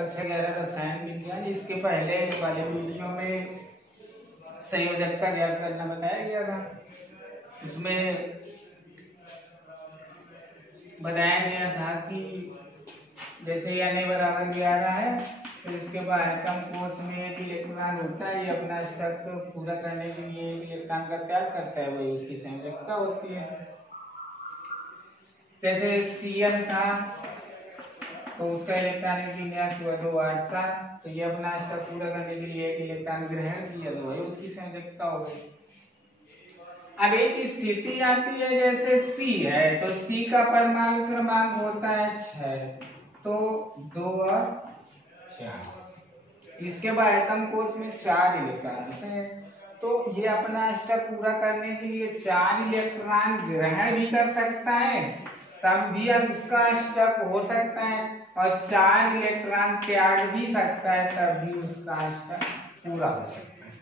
कक्षा 11 रसायन विज्ञान। इसके पहले वाले वीडियो में संयोजकता ज्ञात करना बताया गया था। उसमें बताया गया था कि जैसे Na बराबर 11 है तो इसके बाद एटम कोष में एक इलेक्ट्रॉन होता है, ये अपना स्ट्रक्चर पूरा करने के लिए एक इलेक्ट्रॉन का त्याग करता है, वही उसकी संयोजकता होती है। जैसे Cn था तो उसका इलेक्ट्रॉनिक विन्यास हुआ 2 8 7, तो ये अपना स्ट्रक्चर पूरा करने के लिए एक इलेक्ट्रॉन ग्रहण किया तो वही उसकी संयोजकता हो गई। अब एक स्थिति आती है जैसे C है तो C का परमाणु क्रमांक होता है 6, तो 2 और 4। इसके बाद एटम कोष में 4 इलेक्ट्रॉन होते हैं, तो ये अपना स्टेप पूरा करने के लिए 4 इलेक्ट्रॉन ग्रहण भी कर सकता है, तब भी उसका स्टेप हो सकता है, और 4 इलेक्ट्रॉन त्याग भी सकता है, तब भी उसका स्टेप पूरा हो सकता है।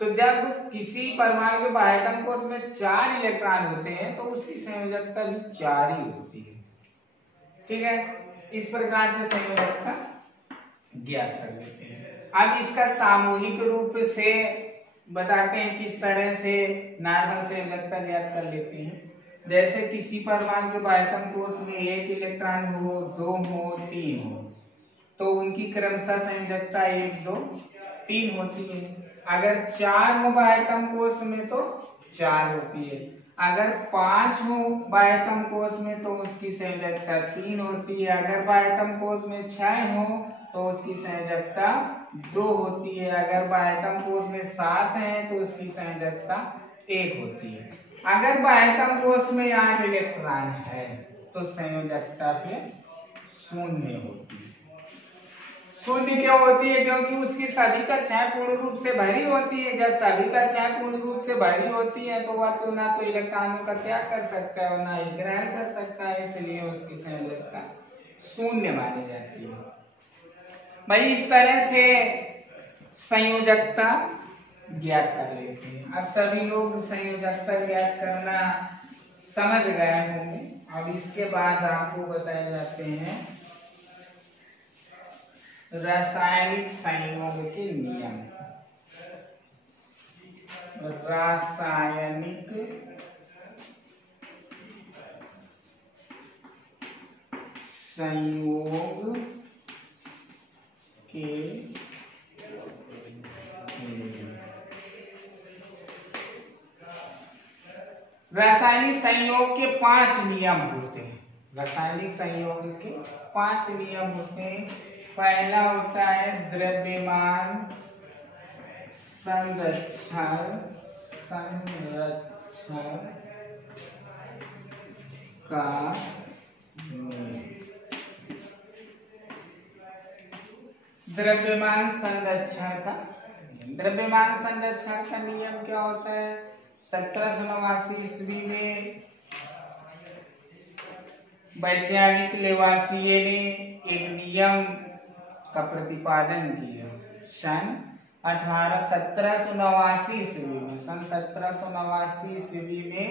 तो जब किसी परमाणु के एटम कोष में 4 इलेक्ट्रॉन होते हैं तो उसकी संयोजकता भी 4 ही होती है। ठीक है, इस प्रकार से संयोजकता ज्ञात कर लेते हैं। अब इसका सामूहिक रूप से बताते हैं किस तरह से नॉर्मल संयोजकता ज्ञात कर लेते हैं। जैसे किसी परमाणु के एटम कोष में 1 इलेक्ट्रॉन हो, 2 हो, 3 हो, तो उनकी क्रमशः संयोजकता 1 2 3 होती है। अगर 4 हो एटम कोष में तो 4 होती है, अगर 5 हो एटम कोष में तो उसकी संयोजकता 3 होती है, अगर एटम कोष में 6 हो तो उसकी संयोजकता 2 होती है, अगर एटम कोष में 7 है तो उसकी संयोजकता 1 होती है। अगर एटम कोष में 8 इलेक्ट्रॉन है तो संयोजकता फिर 0 होती है। 0 क्यों होती है? क्योंकि उसकी सभी कक्षाएं पूर्ण रूप से भरी होती है। जब सभी कक्षाएं पूर्ण रूप से भरी होती है तो वह तो ना तो इलेक्ट्रॉनों का त्याग कर सकता है और ना ही ग्रहण कर सकता है, इसलिए उसकी संयोजकता 0 मानी जाती है। भाई इस तरह से संयोजकता ज्ञात कर लेते हैं। अब सभी लोग संयोजकता ज्ञात करना समझ गए होंगे। अब इसके बाद आपको बताए जाते हैं रासायनिक संयोग के नियम। रासायनिक संयोग के रासायनिक संयोग के 5 नियम होते हैं। रासायनिक संयोग के 5 नियम होते हैं। पहला होता है द्रव्यमान संरक्षण का नियम। द्रव्यमान संरक्षण का नियम क्या होता है? 1789 ईस्वी में वैज्ञानिक लेवासिये ने एक नियम का प्रतिपादन किया। सन 1789 ईस्वी में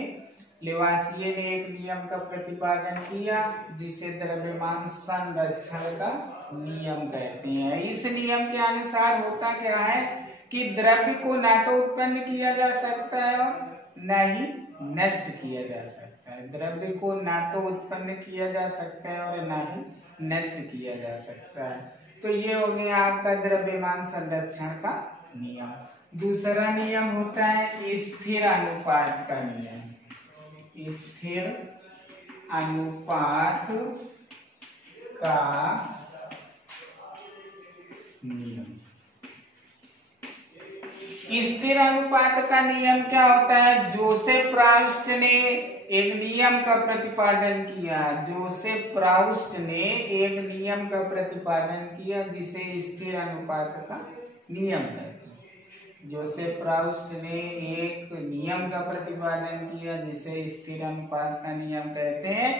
लेवासिये ने एक नियम का प्रतिपादन किया जिसे द्रव्यमान संरक्षण का नियम कहते हैं। इस नियम के अनुसार होता क्या है कि द्रव्य को ना तो उत्पन्न किया जा सकता है और न ही नष्ट किया जा सकता है। द्रव्य को ना तो उत्पन्न किया जा सकता है और न ही नष्ट किया जा सकता है। तो ये हो गया आपका द्रव्यमान संरक्षण का नियम। दूसरा नियम होता है स्थिर अनुपात का नियम। स्थिर अनुपात का नियम। स्थिर अनुपात का नियम क्या होता है? जोसेफ प्राउस्ट ने एक नियम का प्रतिपादन किया। जोसेफ प्राउस्ट ने एक नियम का प्रतिपादन किया जिसे स्थिर अनुपात का नियम कहते हैं। जोसेफ प्राउस्ट ने एक नियम का प्रतिपादन किया जिसे स्थिर अनुपात का नियम कहते हैं।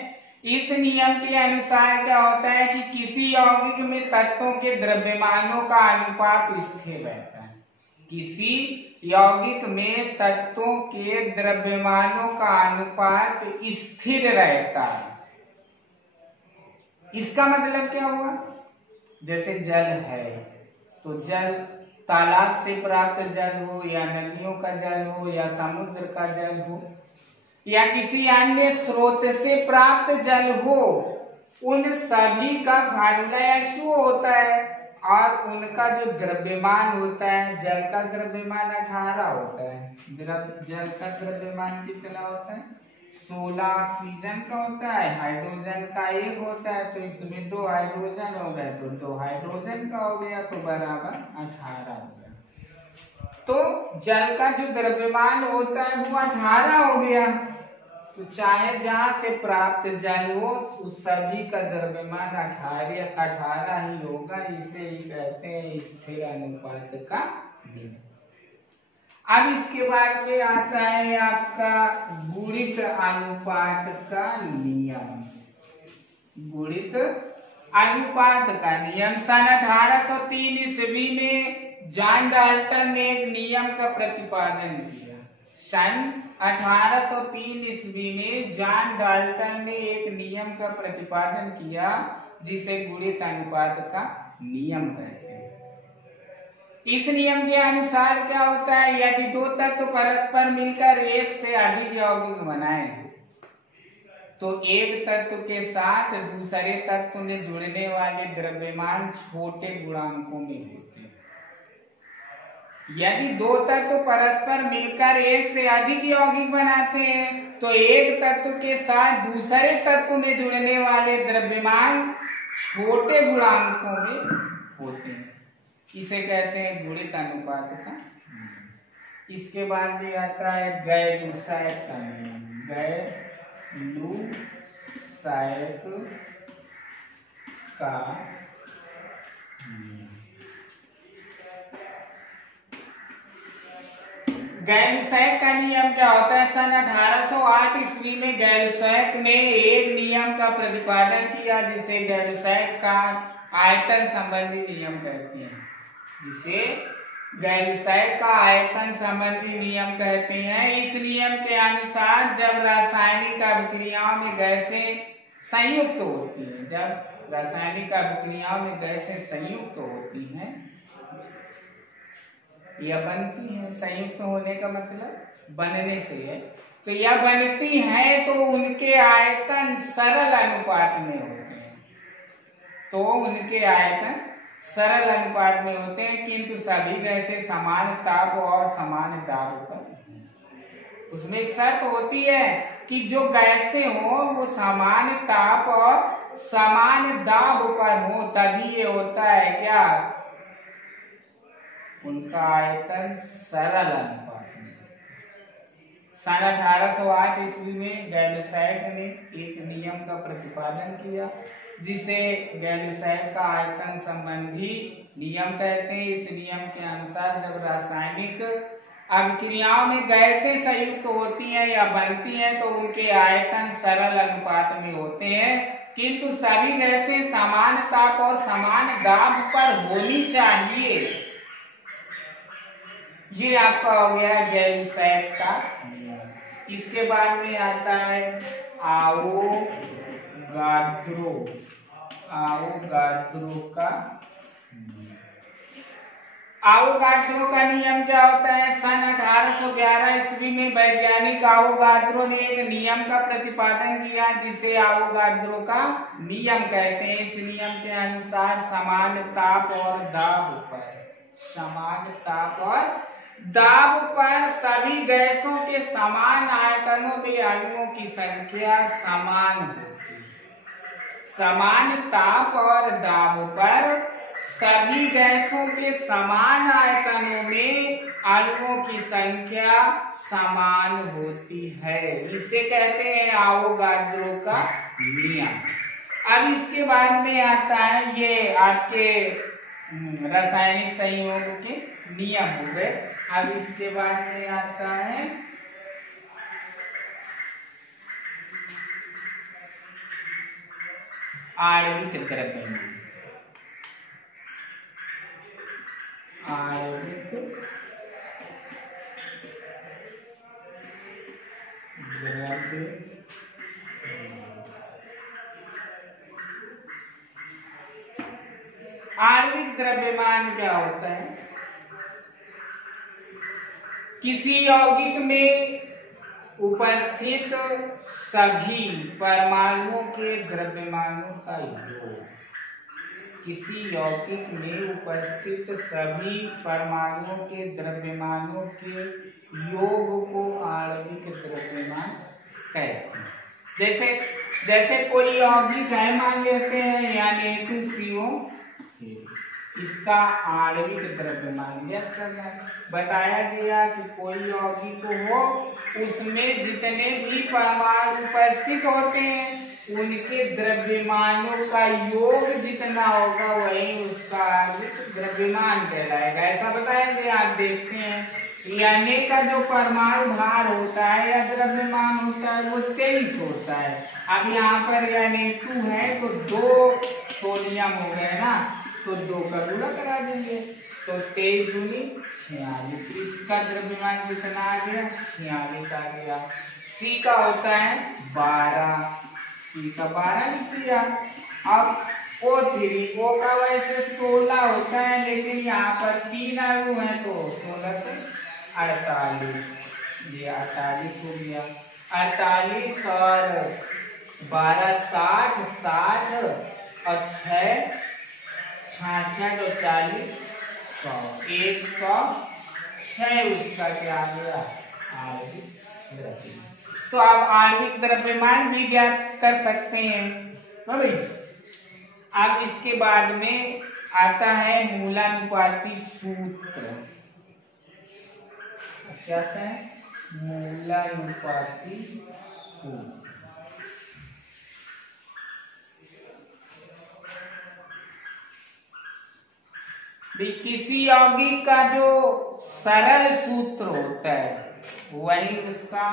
इस नियम के अनुसार क्या होता है कि किसी यौगिक में तत्वों के द्रव्यमानों का अनुपात स्थिर रहता है। किसी यौगिक में तत्वों के द्रव्यमानों का अनुपात स्थिर रहता है। इसका मतलब क्या हुआ जैसे जल है तो जल तालाब से प्राप्त जल हो या नदियों का जल हो या समुद्र का जल हो या किसी अन्य स्रोत से प्राप्त जल हो, उन सभी का फार्मूला H2O होता है और उनका जो द्रव्यमान होता है, जल का द्रव्यमान 18 होता है। जल का द्रव्यमान कितना होता है? 16 ऑक्सीजन का होता है, हाइड्रोजन का 1 होता है, तो इसमें 2 हाइड्रोजन हो गए तो 2 हाइड्रोजन का हो गया तो बराबर 18 हो गया। तो जल का जो द्रव्यमान होता है वो 18 हो गया। तो चाहे जहां से प्राप्त जल हो उस सभी का द्रव्यमान 18 ही होगा। इसे ही कहते हैं स्थिर अनुपात का नियम। अब इसके बाद में आता है आपका गुणित अनुपात का नियम। गुणित अनुपात का नियम सन 1803 ईस्वी में जॉन डाल्टन ने एक नियम का प्रतिपादन किया। सन 1803 ईस्वी में जॉन डाल्टन ने एक नियम का प्रतिपादन किया जिसे गुणित अनुपात का नियम कहते हैं। इस नियम के अनुसार क्या होता है, यदि दो तत्व परस्पर मिलकर एक से अधिक यौगिक बनाए तो एक तत्व के साथ दूसरे तत्व में जुड़ने वाले द्रव्यमान छोटे गुणांकों में होते हैं। यदि दो तत्व परस्पर मिलकर एक से अधिक यौगिक बनाते हैं तो एक तत्व के साथ दूसरे तत्व में जुड़ने वाले द्रव्यमान छोटे गुणांकों में होते हैं। इसे कहते हैं गुणित अनुपात का। इसके बाद भी आता है गैर-लूसायक का नियम। गैर-लूसायक का गैर-लूसायक का नियम क्या होता है? सन 1808 ईस्वी में गैर-लूसायक ने एक नियम का प्रतिपादन किया जिसे गैर-लूसायक का आयतन संबंधी नियम कहते हैं। जिसे गैर-लूसायक का आयतन संबंधी नियम कहते हैं। इस नियम के अनुसार जब रासायनिक अभिक्रियाओं में गैसें संयुक्त होती हैं, जब रासायनिक अभिक्रियाओं में गैसें संयुक्त होती हैं या बनती हैं, संयुक्त होने का मतलब बनने से है, तो यह बनती हैं तो उनके आयतन सरल अनुपात में होते हैं। तो उनके आयतन सरल अनुपात में होते हैं, किंतु सभी गैसें समान ताप और समान दाब पर। उसमें एक शर्त होती है कि जो गैसें हो वो समान ताप और समान दाब पर हो, तभी ये होता है क्या, उनका आयतन सरल अनुपात में। सन 1808 ईस्वी में गैर-लूसायक ने एक नियम का प्रतिपादन किया जिसे गैर-लूसायक का आयतन संबंधी नियम कहते हैं। इस नियम के अनुसार जब रासायनिक अभिक्रियाओं में गैसें संयुक्त होती हैं या बनती हैं तो उनके आयतन सरल अनुपात में होते हैं, किंतु सभी गैसें समान ताप और समान दाब पर होनी चाहिए। ये आपका हो गया गैर-लूसायक का नियम। इसके बाद में आता है आवोगाद्रो का आवोगाद्रो का नियम क्या होता है? सन 1811 ईस्वी में वैज्ञानिक आवोगाद्रो ने एक नियम का प्रतिपादन किया जिसे आवोगाद्रो का नियम कहते हैं। इस नियम के अनुसार समान ताप और दाब पर सभी गैसों के समान आयतनों में अणुओं की संख्या समान होती है। समान ताप और दाब पर सभी गैसों के समान आयतनों में अणुओं की संख्या समान होती है। इसे कहते हैं आवोगाद्रो का नियम। अब इसके बाद में आता है ये आपके रासायनिक संयोग के नियम हो गए। अब इसके बाद में आता है आणविक द्रव्यमान। आणविक द्रव्यमान आणविक द्रव्यमान क्या होता है? किसी यौगिक में उपस्थित सभी परमाणुओं के द्रव्यमानों का योग। किसी यौगिक में उपस्थित सभी परमाणुओं के द्रव्यमानों के योग को आणविक द्रव्यमान कहते हैं। जैसे जैसे कोई यौगिक है, मान लेते हैं Na2CO, इसका आणविक द्रव्यमान व्यक्त करना है। बताया गया कि कोई यौगिक हो, उसमें जितने भी परमाणु उपस्थित होते हैं उनके द्रव्यमानों का योग जितना होगा वही उसका आणविक द्रव्यमान कहलाएगा, ऐसा बताया गया। आप देखते हैं Na का जो परमाणु भार होता है या द्रव्यमान होता है वो 23 होता है। अब यहाँ पर Na2 है तो 2 सोडियम हो गए ना, तो 2 का गुणा करा देंगे तो 23 दूनी 46, इसका द्रव्यमान कितना आ गया? 46 आ गया। C का होता है 12, C का 12 लिख दिया। अब O3, O का वैसे 16 होता है लेकिन यहाँ पर 3 अणु है तो 16 से 48, ये 48 हो गया। 48 और 12 60, 60 और 6 66 और 40 100, 106 उसका क्या आ गया? आणविक द्रव्यमान। तो आप आणविक द्रव्यमान भी ज्ञात कर सकते हैं ना भाई। अब इसके बाद में आता है मूलानुपाती सूत्र। क्या आता है? मूलानुपाती सूत्र। किसी यौगिक का जो सरल सूत्र होता है वही उसका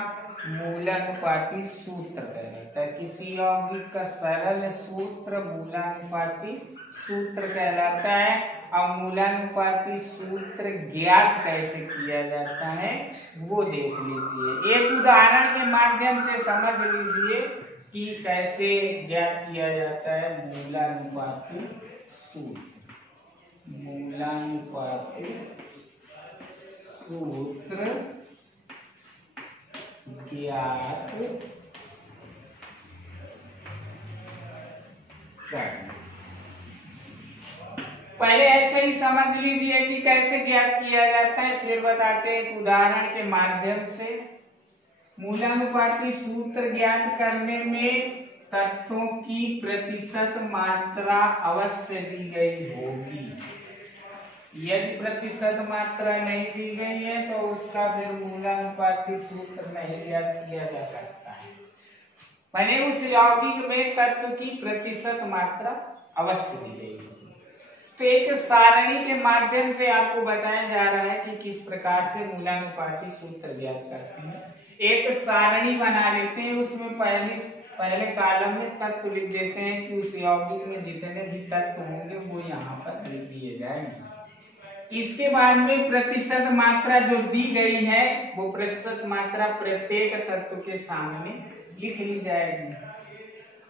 मूलानुपाती सूत्र कहलाता है। किसी यौगिक का सरल सूत्र मूलानुपाती सूत्र कहलाता है। अब मूलानुपाती सूत्र ज्ञात कैसे किया जाता है वो देख लीजिए। एक उदाहरण के माध्यम से समझ लीजिए कि कैसे ज्ञात किया जाता है मूलानुपाती सूत्र। मूलानुपाती सूत्र ज्ञात करना। पहले ऐसे ही समझ लीजिए कि कैसे ज्ञात किया जाता है, फिर बताते हैं एक उदाहरण के माध्यम से। मूलानुपाती सूत्र ज्ञात करने में तत्वों की प्रतिशत मात्रा अवश्य दी गई होगी। यदि प्रतिशत मात्रा नहीं दी गई है तो उसका फिर मूलानुपाती सूत्र नहीं ज्ञात किया जा सकता है। मैंने उस यौगिक में तत्व की प्रतिशत मात्रा अवश्य दी गई होगी। तो एक सारणी के माध्यम से आपको बताया जा रहा है कि किस प्रकार से मूलानुपाती सूत्र ज्ञात करते हैं। एक सारणी बना लेते हैं, उसमें पहले कॉलम में तत्व लिख देते हैं कि उस यौगिक में जितने भी तत्व होंगे वो यहाँ पर लिख दिए जाएंगे। इसके बाद में प्रतिशत मात्रा जो दी गई है वो प्रतिशत मात्रा प्रत्येक तत्व के सामने लिख ली जाएगी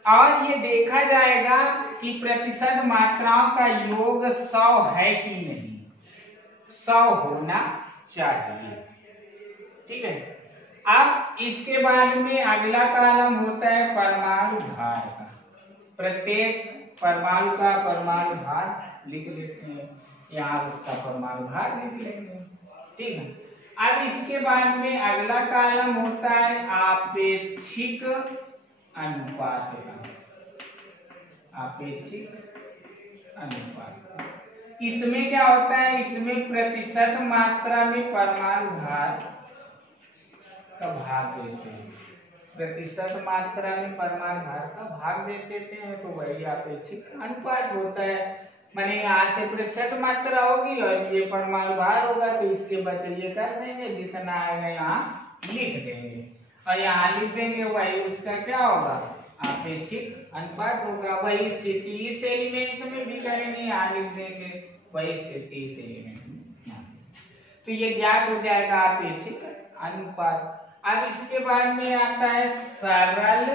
और ये देखा जाएगा कि प्रतिशत मात्राओं का योग 100 है कि नहीं। 100 होना चाहिए, ठीक है। अब इसके बाद में अगला कॉलम होता है परमाणु भार का। प्रत्येक परमाणु का परमाणु भार लिख लेते हैं, यहाँ उसका परमाणु भार लिख लेंगे, ठीक है। अब इसके बाद में अगला कॉलम होता है आपेक्षिक अनुपात का। आपेक्षिक अनुपात, इसमें क्या होता है? इसमें प्रतिशत मात्रा में परमाणु भार का भाग देते हैं। प्रतिशत मात्रा में परमाणु भार का भाग दे देते हैं तो वही आपेक्षिक अनुपात होता है। माने यहाँ से प्रतिशत मात्रा होगी और ये परमाणु भार होगा तो इसके बदले कर देंगे, जितना आएगा यहाँ लिख देंगे और यहाँ लिख देंगे वही उसका क्या होगा? आपेक्षिक अनुपात होगा। वही स्थिति इस एलिमेंट्स में भी करेंगे, यहाँ लिख देंगे वही स्थिति इस एलिमेंट में, तो ये ज्ञात हो जाएगा आपेक्षिक अनुपात। अब इसके बाद में आता है सरल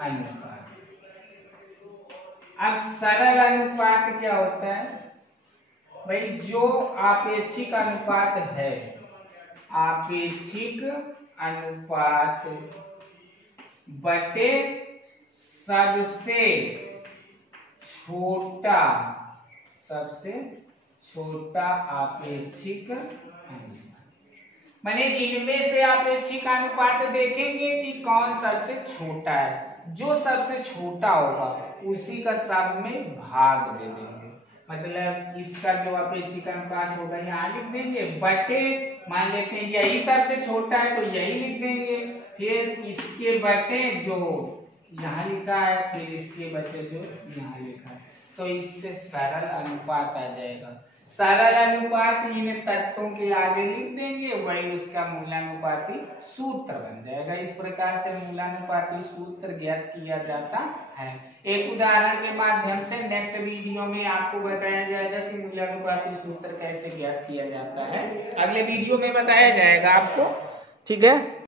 अनुपात। अब सरल अनुपात क्या होता है भाई, जो आपेक्षिक अनुपात है, आपेक्षिक अनुपात बटे सबसे छोटा, सबसे छोटा आपेक्षिक अनुपात। माने इनमें से आपेक्षिक अनुपात देखेंगे कि कौन सबसे छोटा है, जो सबसे छोटा होगा उसी का सब में भाग दे देंगे। मतलब इसका जो अपेक्षिक अनुपात होगा यहाँ लिख देंगे, बटे मान लेते हैं यही सबसे छोटा है तो यही लिख देंगे, फिर इसके बटे जो यहाँ लिखा है, फिर इसके बटे जो यहाँ लिखा है, तो इससे सरल अनुपात आ जाएगा। सरल अनुपात इन तत्वों के आगे लिख देंगे, वही उसका मूलानुपाती सूत्र बन जाएगा। इस प्रकार से मूलानुपाती सूत्र ज्ञात किया जाता है। एक उदाहरण के माध्यम से नेक्स्ट वीडियो में आपको बताया जाएगा कि मूलानुपाती सूत्र कैसे ज्ञात किया जाता है। अगले वीडियो में बताया जाएगा आपको, ठीक है।